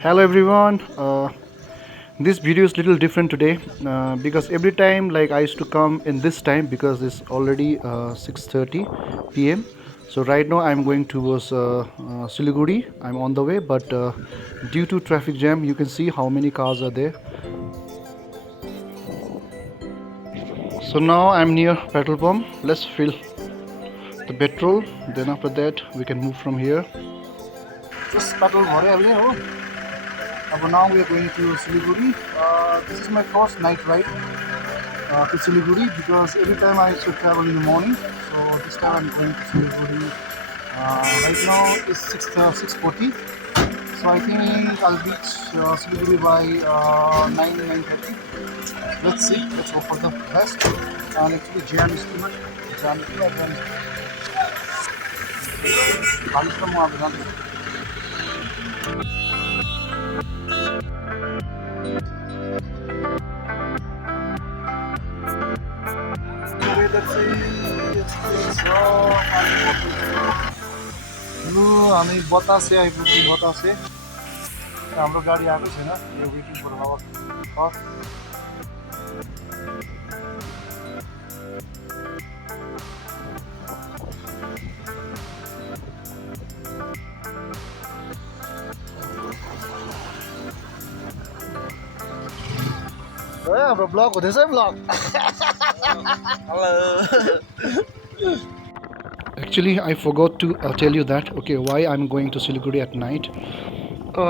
Hello everyone. This video is little different today because every time like I used to come in this time because it's already 6:30 p.m. So right now I'm going towards Siliguri. I'm on the way, but due to traffic jam, you can see how many cars are there. So now I'm near petrol pump. Let's fill the petrol. Then after that we can move from here. Just petrol bhare. But now we are going to Siliguri. This is my first night ride to Siliguri because every time I used to travel in the morning. So this time I'm going to Siliguri. Right now it's 6:40. So I think I'll reach Siliguri by 9:30. Let's see. Let's hope for the best. And actually jam is too much. Jam is too much. हामी बतासे आइपुग्यौँ बतासे हाम्रो गाडी आएको छैन यो waiting for our हाम्रो blog हुँदैछ है blog hello Actually, I forgot to tell you that. Okay, why I'm going to Siliguri at night?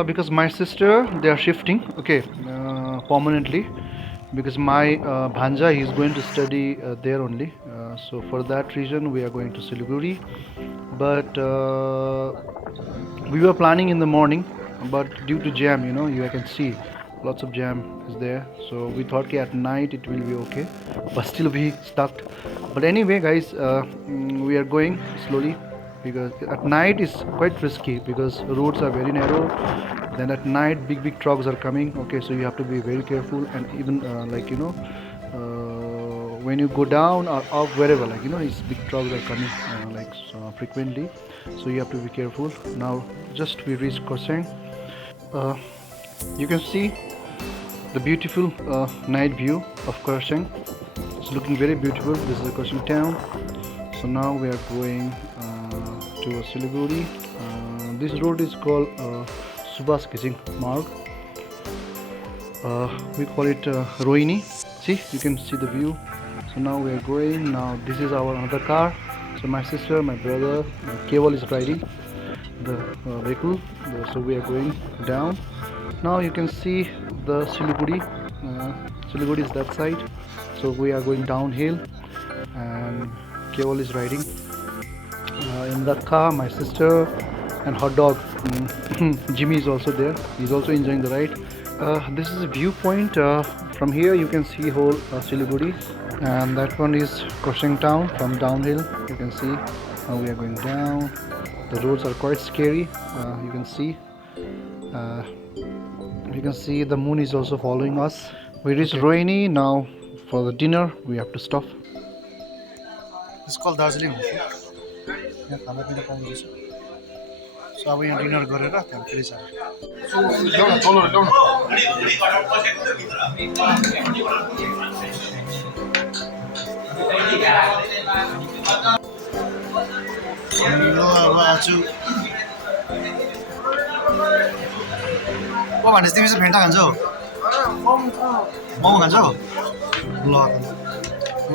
Because my sister they are shifting. Okay, permanently. Because my bhanja he is going to study there only. So for that reason, we are going to Siliguri. But we were planning in the morning, but due to jam, you can see lots of jam is there. So we thought okay, at night it will be okay, but still we stuck. But anyway guys, we are going slowly because at night is quite risky because roads are very narrow. Then at night big trucks are coming. Okay, so you have to be very careful. And even when you go down or up wherever, these big trucks are coming frequently, so you have to be careful. Now just we reached Koseng. You can see the beautiful night view of Koseng. It's looking very beautiful. This is the Koseng town. So now we are going to Siliguri. This road is called Subhas Kissing Marg. We call it Rohini. See, you can see the view. So now we are going. Now this is our another car. So my sister, my brother, Keval is riding the vehicle. So we are going down. Now you can see the Siliguri. Siliguri is that side. So we are going downhill, and Keval is riding in that car. My sister and hot dog Jimmy is also there. He's also enjoying the ride. This is a viewpoint. From here you can see whole Siliguri, and that one is Koseng town from downhill. You can see how we are going down. The roads are quite scary. You can see. You can see the moon is also following us. We reached Rohini. Now for the dinner we have to stop. It's called Darjeeling. So अब यहाँ dinner गरेर त्यहाँ फेरि जान्छ अब आज को भनेपछि तिमी चाहिँ भेन्टा खान्छौ मोमो खान्छौ ल अब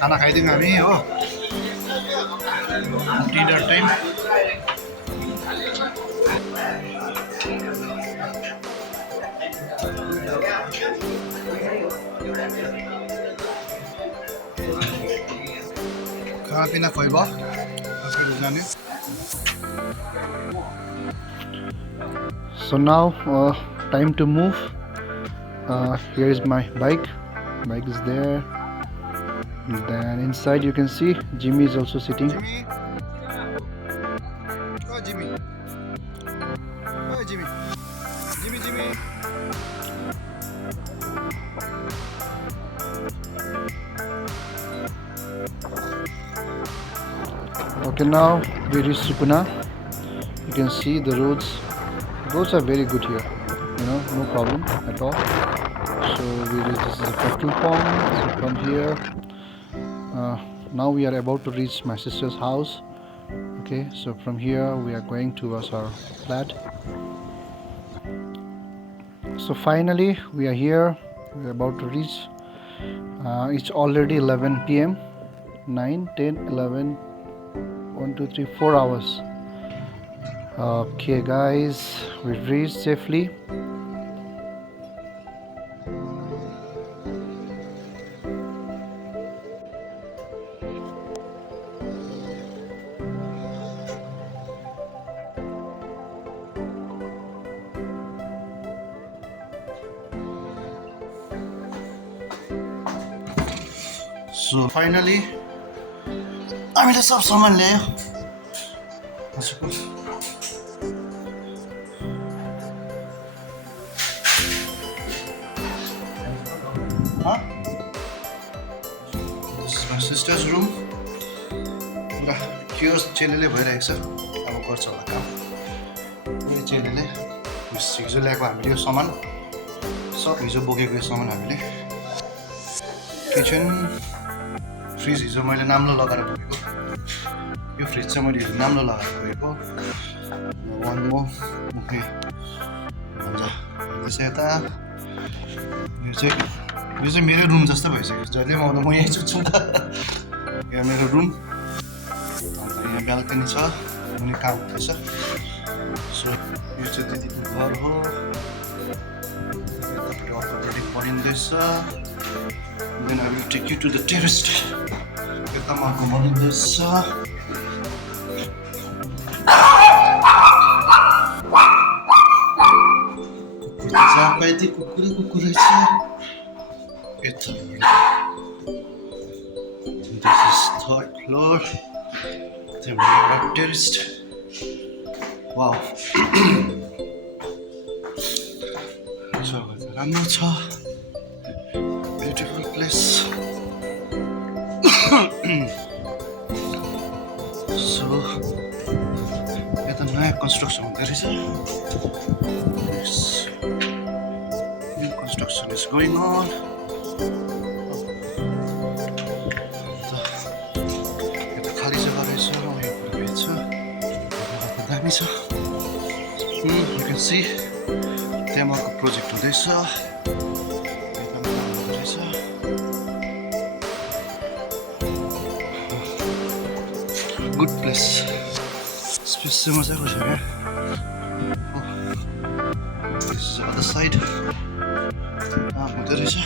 खाना खाइदिउँ हामी हो डिनर टाइम खानापिना खुवाइभयो जाने. So now time to move. Here is my bike. Bike is there. Then inside you can see Jimmy is also sitting. Jimmy. Oh Jimmy. Oh Jimmy. Jimmy. Okay, now we reach Supuna. You can see the roads. Roads are very good here. no problem at all. So this is a petrol pump. So from here, now we are about to reach my sister's house. Okay, so from here we are going towards our flat. So finally we are here. We are about to reach. It's already 11 p.m. 9, 10, 11, 1, 2, 3, 4 hours. Okay guys, we reached safely. So finally हामीले सब सामान ल्यायो. This is my sister's room. ल यो चेलीले भइरहेको छ, अब गर्छ होला काम. यो चेलीले हिजो ल्याएको हामीले यो सामान सब हिजो बोकेको यो सामान हामीले किचन फ्रिज हिजो मैले नाम्लो लगाएर बोकेको. यो फ्रिज चाहिँ मैले हिजो नाम्लो लगाएर बोकेको. वान मो मुखे भन्छ त्यसै यता यो चाहिँ मेरो रुम जस्तो भइसक्यो. जहिले म आउँदा म यहीँ सुत्छु नि त. यो मेरो रुम. अन्त यहाँ ब्याल्कनी छ, मुनि काम हुँदैछ. सो यो चाहिँ दिदीको घर हो. यतापट्टि अर्को पढिँदैछ. Then I will take you to the terrace. Yata ma घुमाउँदैछ. Zapaiti kukurai छ. Yata. This is third floor. Then we are terrace. Wow. So राम्रो छ. Beautiful place. So, यता नयाँ construction हुँदै रहेछ. New construction is going on. यता खाली जग्गा रहेछ. यो रहेछ. दामी छ. You can see त्यहाँ अर्को प्रोजेक्ट हुँदैछ. Good place. Space चाहिँ मजाको छ क्या. This is the other side. हुँदै रहेछ.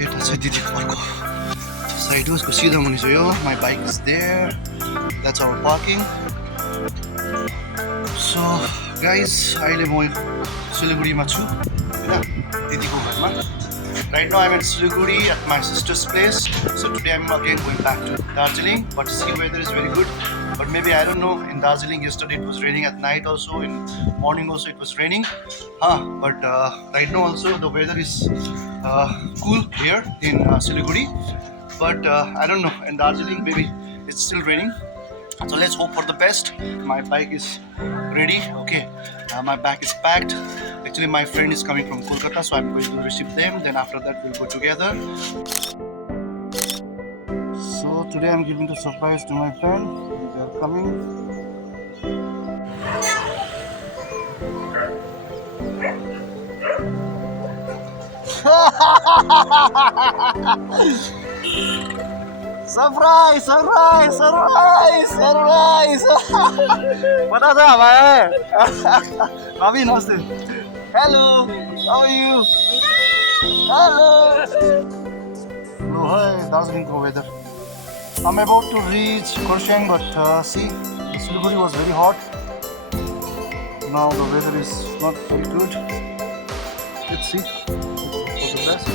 यता चाहिँ दिदीको अर्को साइड हो. यसको सिधा मुनि चाहिँ यो. My bike is there. That's our parking. So guys, अहिले म सिलिगुडीमा छु हैन, दिदीको घरमा. Right now I'm at Siliguri at my sister's place. So today I'm again going back to Darjeeling, but sea weather is very good. But maybe I don't know, in Darjeeling yesterday it was raining at night also, in morning also it was raining. But right now also the weather is cool here in Siliguri. But I don't know, in Darjeeling maybe it's still raining. So let's hope for the best. My bike is ready. Okay, my bag is packed. Actually my friend is coming from Kolkata, so I'm going to receive them. Then after that we'll go together. So today I'm giving the surprise to my friend. They are coming. Surprise! Surprise! Surprise! Surprise! Bata tha bhai. Bhabhi namaste. Hello. How are you? Hello. Oh, hi, Darjeeling weather. I'm about to reach Kurshang, but see, the Siliguri was very hot. Now the weather is not very good. Let's see. For the best.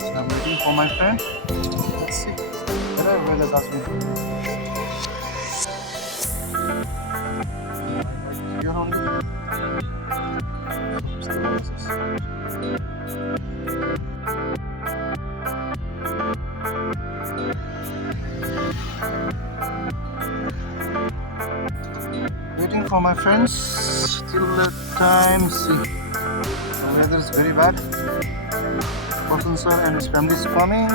So I'm waiting for my friend. Let's see. Where are the Darjeeling? Here only. Waiting for my friends till the time. See, the weather is very bad. Basant sir and his family is coming,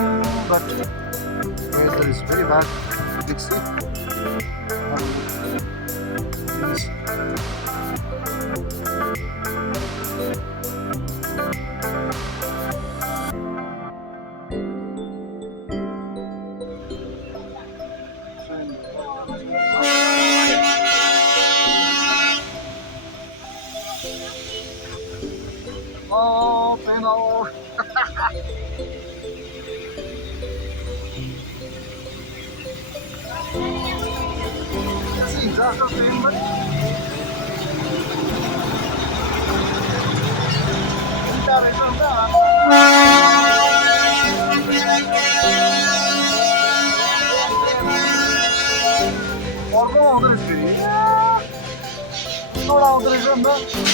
but weather is very bad. Let's see. Please. Oh, hello. See, that's the thing, but orada udah sih. Udah udah sih.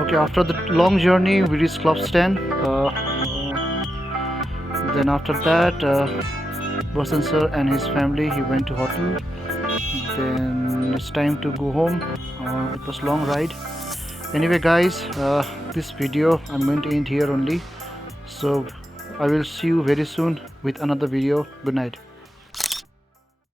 Okay, after the long journey, we reached club stand. Then after that, Basant sir and his family, he went to hotel. Then it's time to go home. It was long ride. Anyway, guys, this video I'm going to end here only. So I will see you very soon with another video. Good night.